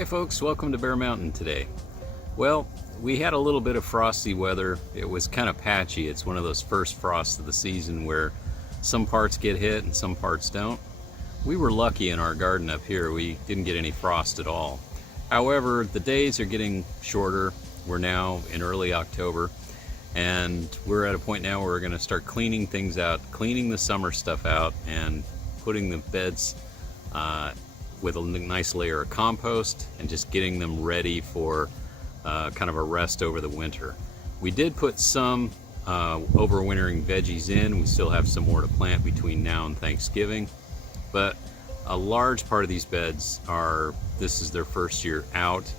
Hi folks, welcome to Bear Mountain today. Well, we had a little bit of frosty weather. It was kind of patchy. It's one of those first frosts of the season where some parts get hit and some parts don't. We were lucky in our garden up here. We didn't get any frost at all. However, the days are getting shorter. We're now in early October and we're at a point now where we're going to start cleaning things out, cleaning the summer stuff out and putting the beds with a nice layer of compost and just getting them ready for kind of a rest over the winter. We did put some overwintering veggies in. We still have some more to plant between now and Thanksgiving, but a large part of these beds this is their first year out,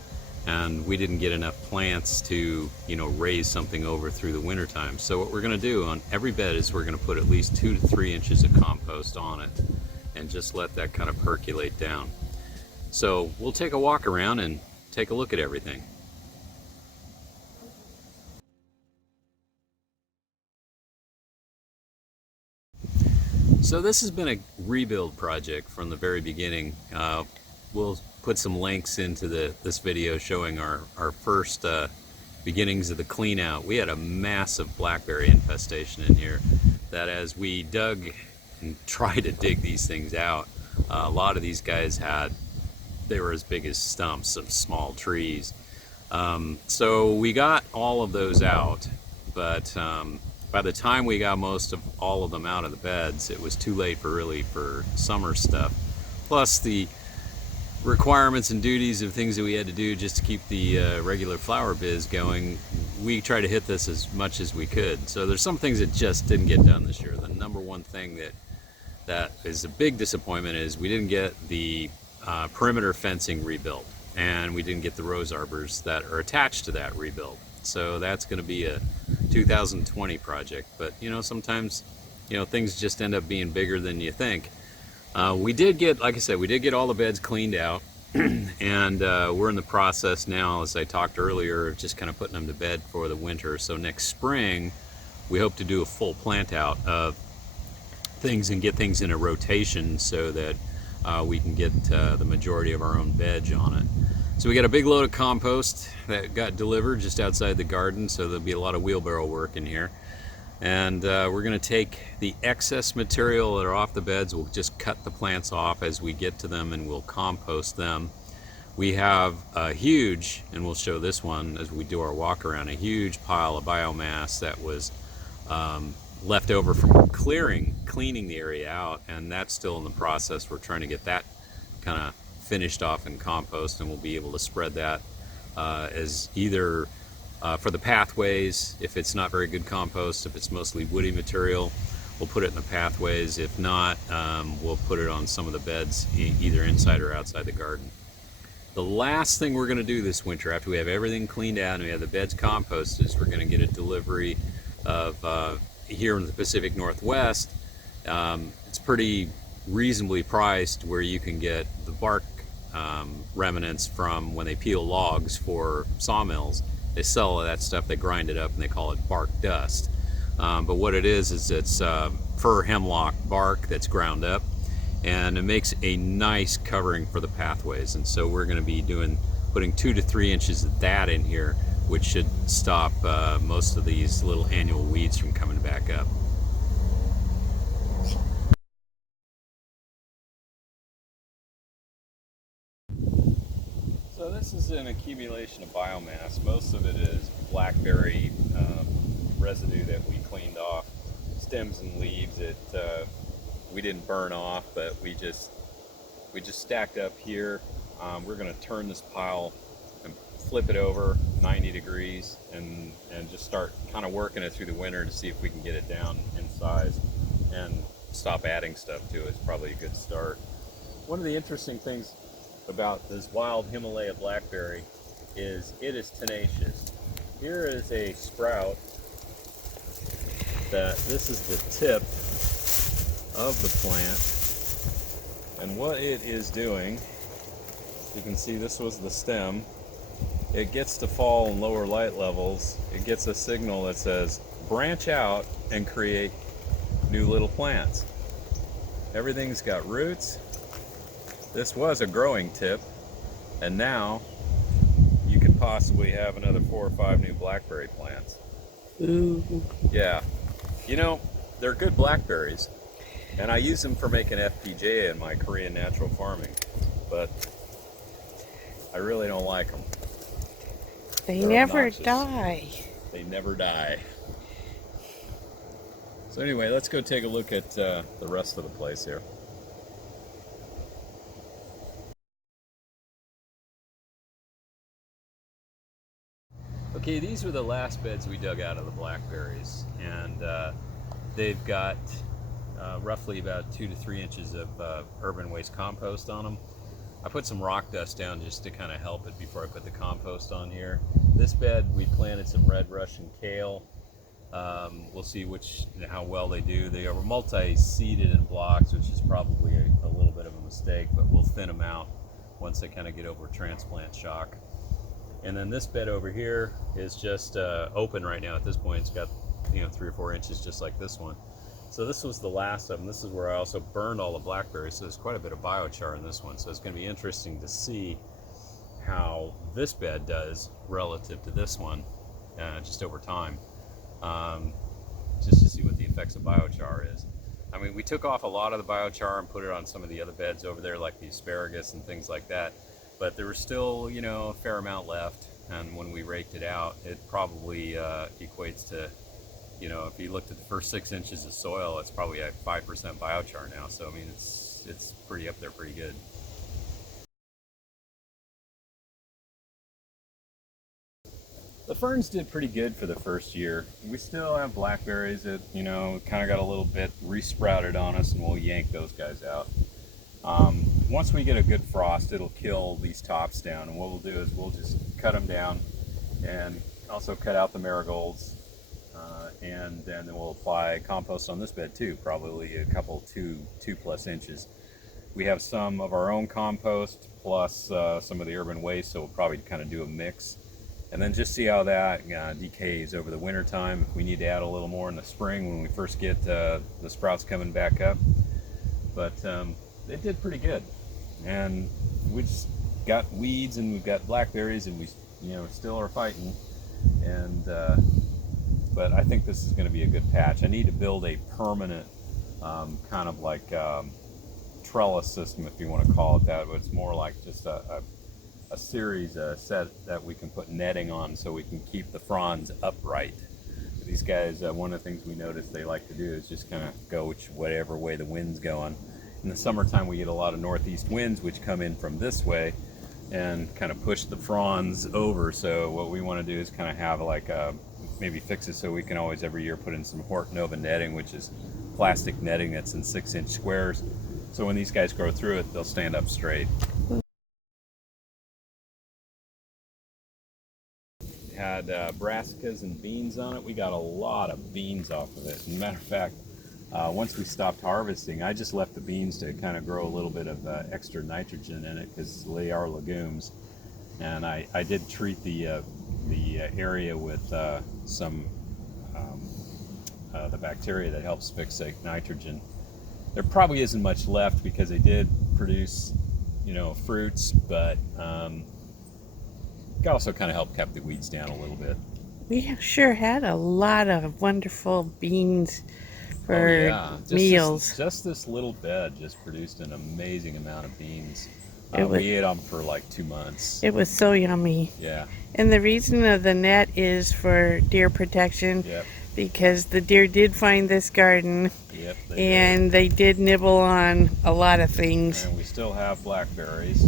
and we didn't get enough plants to raise something over through the winter time. So what we're going to do on every bed is we're going to put at least 2 to 3 inches of compost on it and just let that kind of percolate down. So we'll take a walk around and take a look at everything. So this has been a rebuild project from the very beginning. We'll put some links into this video showing our first beginnings of the clean out. We had a massive blackberry infestation in here that as we dug and tried to dig these things out, a lot of these guys they were as big as stumps of small trees. So we got all of those out, but by the time we got most of all of them out of the beds, it was too late for summer stuff. Plus the requirements and duties of things that we had to do just to keep the regular flower biz going, we tried to hit this as much as we could. So there's some things that just didn't get done this year. The number one thing that is a big disappointment is we didn't get the perimeter fencing rebuilt, and we didn't get the rose arbors that are attached to that rebuilt. So that's going to be a 2020 project, but sometimes things just end up being bigger than you think. We did get, like I said, we did get all the beds cleaned out and we're in the process now, as I talked earlier, of just kind of putting them to bed for the winter. So next spring we hope to do a full plant out of things and get things in a rotation so that we can get the majority of our own veg on it. So we got a big load of compost that got delivered just outside the garden, so there'll be a lot of wheelbarrow work in here. And we're going to take the excess material that are off the beds. We'll just cut the plants off as we get to them and we'll compost them. We have a huge, and we'll show this one as we do our walk around, a huge pile of biomass that was left over from cleaning the area out, and that's still in the process. We're trying to get that kind of finished off in compost, and we'll be able to spread that as either for the pathways, if it's not very good compost, if it's mostly woody material, we'll put it in the pathways. If not, we'll put it on some of the beds, either inside or outside the garden. The last thing we're going to do this winter, after we have everything cleaned out and we have the beds composted, is we're going to get a delivery of here in the Pacific Northwest. It's pretty reasonably priced, where you can get the bark remnants from when they peel logs for sawmills. They sell that stuff, they grind it up and they call it bark dust. But what it is it's fir hemlock bark that's ground up, and it makes a nice covering for the pathways. And so we're going to be putting 2 to 3 inches of that in here, which should stop most of these little annual weeds from coming back up. So this is an accumulation of biomass. Most of it is blackberry residue that we cleaned off, stems and leaves that we didn't burn off, but we just stacked up here. We're going to turn this pile and flip it over 90 degrees and just start kind of working it through the winter to see if we can get it down in size and stop adding stuff to it. It's probably a good start. One of the interesting things about this wild Himalaya blackberry is it is tenacious. Here is a sprout this is the tip of the plant, and what it is doing, you can see this was the stem. It gets to fall in lower light levels, it gets a signal that says branch out and create new little plants. Everything's got roots. This was a growing tip, And now you could possibly have another 4 or 5 new blackberry plants. Ooh. Yeah, you know, they're good blackberries, and I use them for making FPGA in my Korean natural farming, but I really don't like them. They They're never obnoxious. die. They never die. So anyway, let's go take a look at the rest of the place here. Okay, these were the last beds we dug out of the blackberries, and they've got roughly about 2 to 3 inches of urban waste compost on them. I put some rock dust down just to kind of help it before I put the compost on here. This bed we planted some red Russian kale. We'll see how well they do. They are multi-seeded in blocks, which is probably a little bit of a mistake, but we'll thin them out once they kind of get over transplant shock. And then this bed over here is just open right now at this point. It's got 3 or 4 inches just like this one. So this was the last of them. This is where I also burned all the blackberries, so there's quite a bit of biochar in this one. So it's going to be interesting to see how this bed does relative to this one just over time, just to see what the effects of biochar is. I mean, we took off a lot of the biochar and put it on some of the other beds over there, like the asparagus and things like that. But there was still, a fair amount left. And when we raked it out, it probably equates to, if you looked at the first 6 inches of soil, it's probably at 5% biochar now. So, I mean, it's pretty up there, pretty good. The ferns did pretty good for the first year. We still have blackberries that, kind of got a little bit resprouted on us, and we'll yank those guys out. Once we get a good frost, it'll kill these tops down, and what we'll do is we'll just cut them down and also cut out the marigolds, and then we'll apply compost on this bed too, probably a couple, 2+ inches. We have some of our own compost plus some of the urban waste, so we'll probably kind of do a mix. And then just see how that decays over the winter time. If we need to add a little more in the spring when we first get the sprouts coming back up. But it did pretty good. And we just got weeds and we've got blackberries and we still are fighting. And but I think this is going to be a good patch. I need to build a permanent kind of like trellis system, if you want to call it that. But it's more like just a series set that we can put netting on so we can keep the fronds upright. These guys, one of the things we noticed they like to do is just kind of go whatever way the wind's going. In the summertime we get a lot of northeast winds which come in from this way and kind of push the fronds over. So what we want to do is kind of have like maybe fix it so we can always every year put in some Hort Nova netting, which is plastic netting that's in 6-inch squares. So when these guys grow through it, they'll stand up straight. Had brassicas and beans on it. We got a lot of beans off of it. As a matter of fact, once we stopped harvesting, I just left the beans to kind of grow a little bit of extra nitrogen in it because they are legumes. And I did treat the area with some the bacteria that helps fixate nitrogen. There probably isn't much left because they did produce, fruits, but it also kind of helped keep the weeds down a little bit. We sure had a lot of wonderful beans Oh for yeah, meals. just this little bed just produced an amazing amount of beans. It was We ate them for like 2 months. it was so yummy. Yeah. And the reason of the net is for deer protection, Yep. because the deer did find this garden Yep. and they did nibble on a lot of things. And we still have blackberries.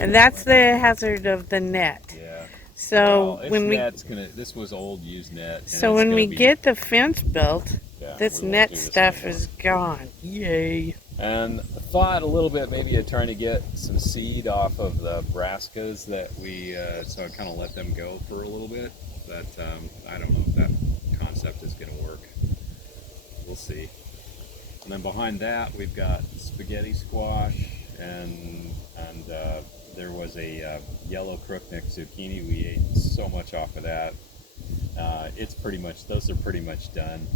And that's the hazard of the net. Yeah. So Well, when we this was old used net. And so it's when we be, get the fence built, yeah, this we won't net do this stuff anymore. is gone. Yay. And I thought a little bit maybe of trying to get some seed off of the brassicas that we, so I kind of let them go for a little bit. But I don't know if that concept is going to work. We'll see. And then behind that we've got spaghetti squash and there was a yellow crookneck zucchini. We ate so much off of that. Those are pretty much done.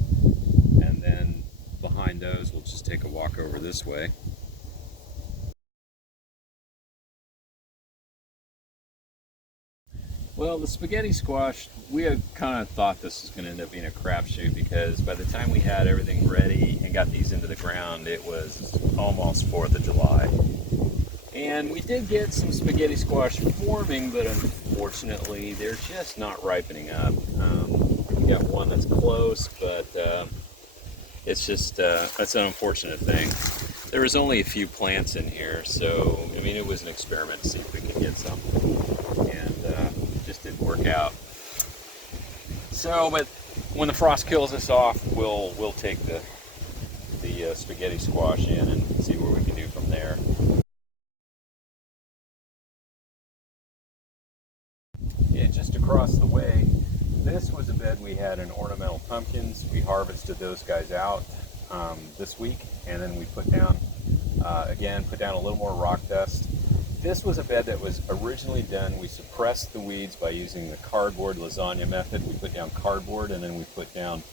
And then behind those, we'll just take a walk over this way. Well, the spaghetti squash, we had kind of thought this was going to end up being a crapshoot because by the time we had everything ready and got these into the ground, it was almost 4th of July. And we did get some spaghetti squash forming, but unfortunately, they're just not ripening up. We got one that's close, but it's just, that's an unfortunate thing. There was only a few plants in here, so, I mean, it was an experiment to see if we could get some. And it just didn't work out. So, but when the frost kills us off, we'll take the spaghetti squash in and see what we can do from there. Yeah, just across the way, this was a bed we had in ornamental pumpkins. We harvested those guys out this week, and then we put down a little more rock dust. This was a bed that was originally done. We suppressed the weeds by using the cardboard lasagna method. We put down cardboard, and then we put down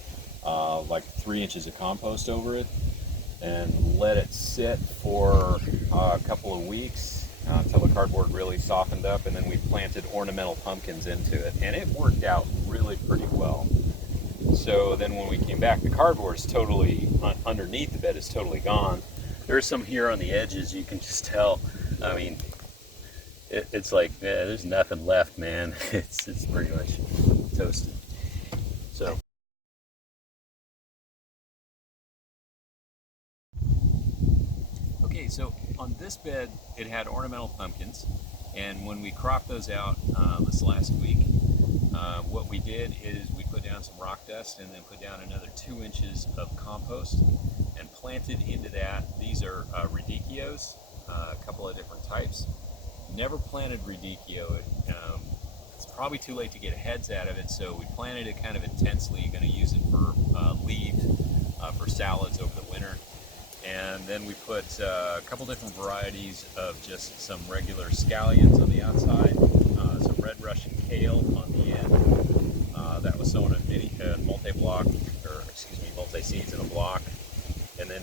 like 3 inches of compost over it and let it sit for a couple of weeks until the cardboard really softened up, and then we planted ornamental pumpkins into it, and it worked out really pretty well. So then when we came back, the cardboard is totally underneath the bed is totally gone. There's some here on the edges, you can just tell. I mean, it's like, yeah, there's nothing left, man. It's pretty much toasted. So. Okay, so on this bed, it had ornamental pumpkins, and when we cropped those out this last week, what we did is we put down some rock dust and then put down another 2 inches of compost and planted into that. These are radicchios, a couple of different types. Never planted radicchio. It's probably too late to get heads out of it, so we planted it kind of intensely. Going to use it for leaves for salads over the winter. And then we put a couple different varieties of just some regular scallions on the outside, some red Russian kale on the end. That was sown in multi-block, or excuse me, multi-seeds in a block. And then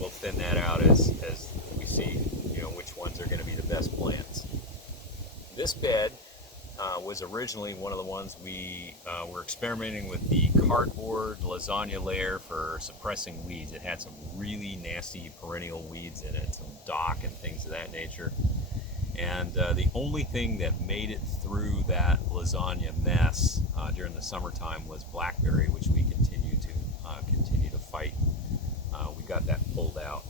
we'll thin that out as we see, which ones are going to be the best plants. This bed was originally one of the ones we were experimenting with the cardboard lasagna layer for suppressing weeds. It had some really nasty perennial weeds in it, some dock and things of that nature. And the only thing that made it through that lasagna mess during the summertime was blackberry, which we continue to fight. We got that pulled out,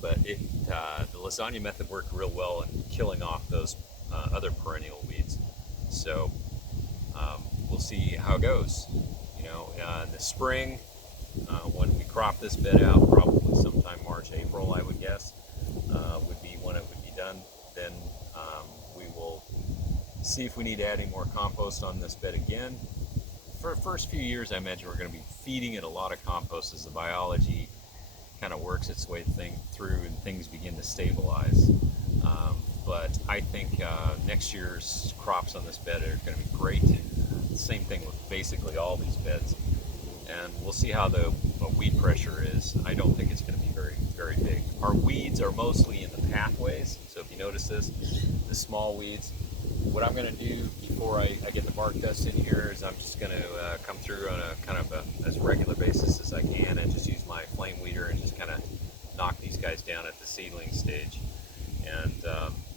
but the lasagna method worked real well in killing off those other perennial weeds. So we'll see how it goes. In the spring, when we crop this bed out, probably sometime March, April, I would guess, would be when it would be done. Then we will see if we need to add any more compost on this bed again. For the first few years, I imagine we're going to be feeding it a lot of compost as the biology kind of works its way through and things begin to stabilize. But I think next year's crops on this bed are going to be great. Same thing with basically all these beds. And we'll see how the weed pressure is. I don't think it's going to be very, very big. Our weeds are mostly in the pathways. So if you notice the small weeds, what I'm going to do before I get the bark dust in here is I'm just going to come through on a kind of as regular basis as I can and just use my flame weeder and just kind of knock these guys down at the seedling stage. And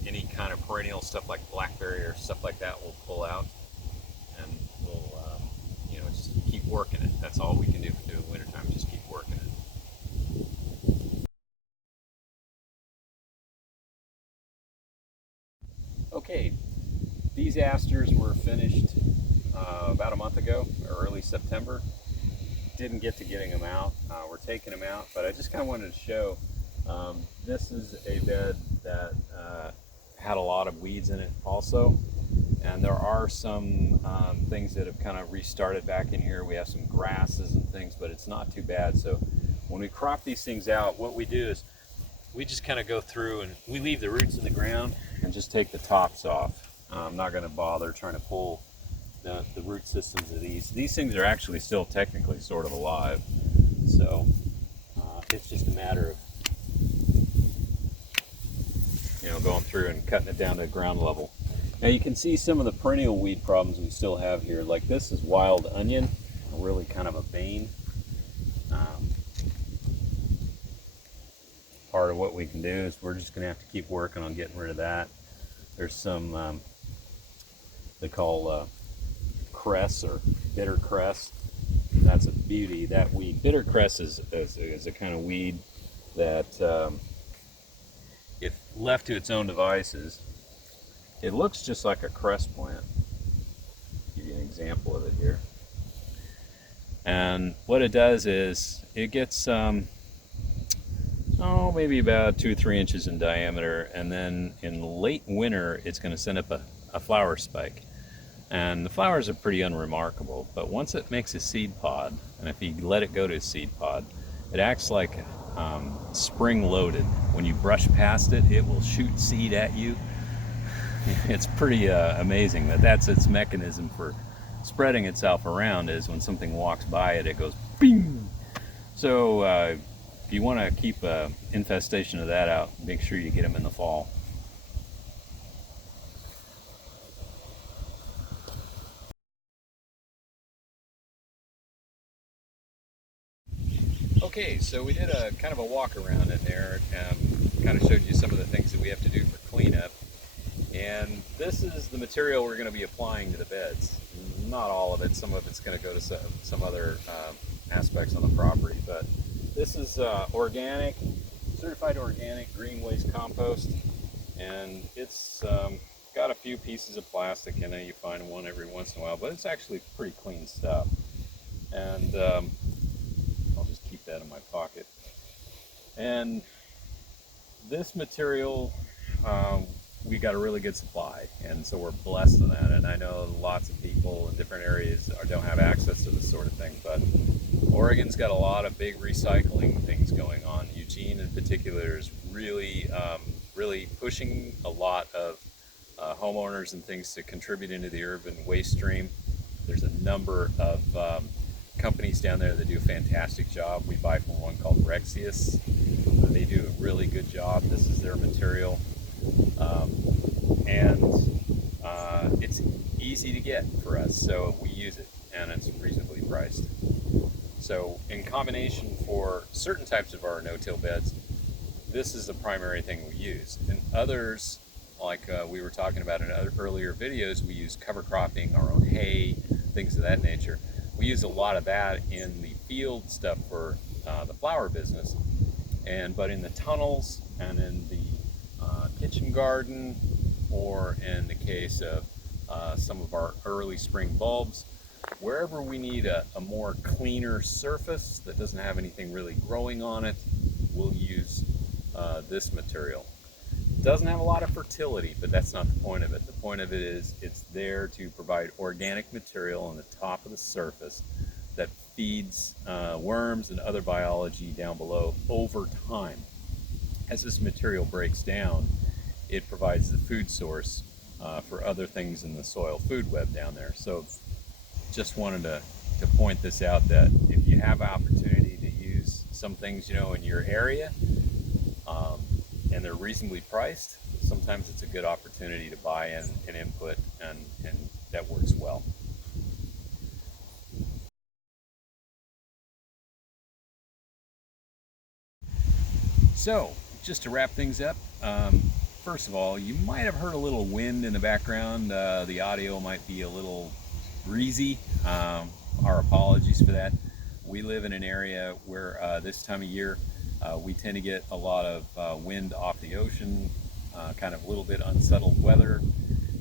any kind of perennial stuff like blackberry or stuff like that we'll pull out, and we'll just keep working it. That's all we can do through the wintertime, just keep working it. Okay, these asters were finished about a month ago, or early September. Didn't get to getting them out. We're taking them out, but I just kind of wanted to show this is a bed that had a lot of weeds in it also, and there are some things that have kind of restarted back in here. We have some grasses and things, but it's not too bad. So when we crop these things out, what we do is we just kind of go through and we leave the roots in the ground and just take the tops off. I'm not going to bother trying to pull the root systems of these. These things are actually still technically sort of alive, so it's just a matter of going through and cutting it down to ground level. Now you can see some of the perennial weed problems we still have here. Like this is wild onion, really kind of a bane. Um, Part of what we can do is we're just going to have to keep working on getting rid of that. There's some they call cress or bitter cress. That's a beauty. That weed, bitter cress, is a kind of weed that if left to its own devices, it looks just like a cress plant. I'll give you an example of it here. And what it does is it gets maybe about 2 or 3 inches in diameter, and then in late winter it's going to send up a flower spike. And the flowers are pretty unremarkable, but once it makes a seed pod, and if you let it go to a seed pod, it acts like spring loaded. When you brush past it, it will shoot seed at you. It's pretty amazing that's its mechanism for spreading itself around, is when something walks by it, it goes bing. So if you want to keep an infestation of that out, make sure you get them in the fall. Okay, so we did a kind of a walk around in there, kind of showed you some of the things that we have to do for cleanup. And this is the material we're going to be applying to the beds. Not all of it, some of it's going to go to some other aspects on the property, but this is organic, certified organic green waste compost, and it's got a few pieces of plastic in it. You find one every once in a while, but it's actually pretty clean stuff. And I'll just keep that in my pocket. And this material, we got a really good supply, and so we're blessed in that. And I know lots of people in different areas don't have access to this sort of thing, but Oregon's got a lot of big recycling things going on. Eugene in particular is really, really pushing a lot of homeowners and things to contribute into the urban waste stream. There's a number of companies down there that do a fantastic job. We buy from one called Rexius. They do a really good job. This is their material. And it's easy to get for us, so we use it, and it's reasonably priced. So in combination for certain types of our no-till beds, this is the primary thing we use. In others, like we were talking about in other earlier videos, we use cover cropping, our own hay, things of that nature. We use a lot of that in the field stuff for the flower business, but in the tunnels and in the kitchen garden, or in the case of some of our early spring bulbs, wherever we need a more cleaner surface that doesn't have anything really growing on it, we'll use this material. It doesn't have a lot of fertility, but that's not the point of it. The point of it is it's there to provide organic material on the top of the surface that feeds worms and other biology down below over time. As this material breaks down, it provides the food source for other things in the soil food web down there. So just wanted to point this out, that if you have opportunity to use some things, in your area, and they're reasonably priced, sometimes it's a good opportunity to buy in an input, and that works well. So just to wrap things up, first of all, you might have heard a little wind in the background. The audio might be a little breezy. Our apologies for that. We live in an area where this time of year we tend to get a lot of wind off the ocean, kind of a little bit unsettled weather,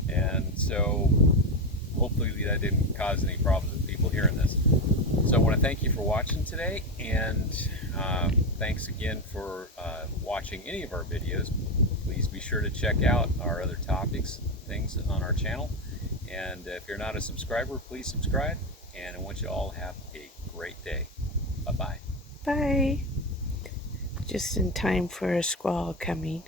and so hopefully that didn't cause any problems with people hearing this. So I want to thank you for watching today, and thanks again for watching any of our videos. Please be sure to check out our other topics, things on our channel, and if you're not a subscriber, please subscribe, and I want you all to have a great day. Bye-bye. Bye. Just in time for a squall coming.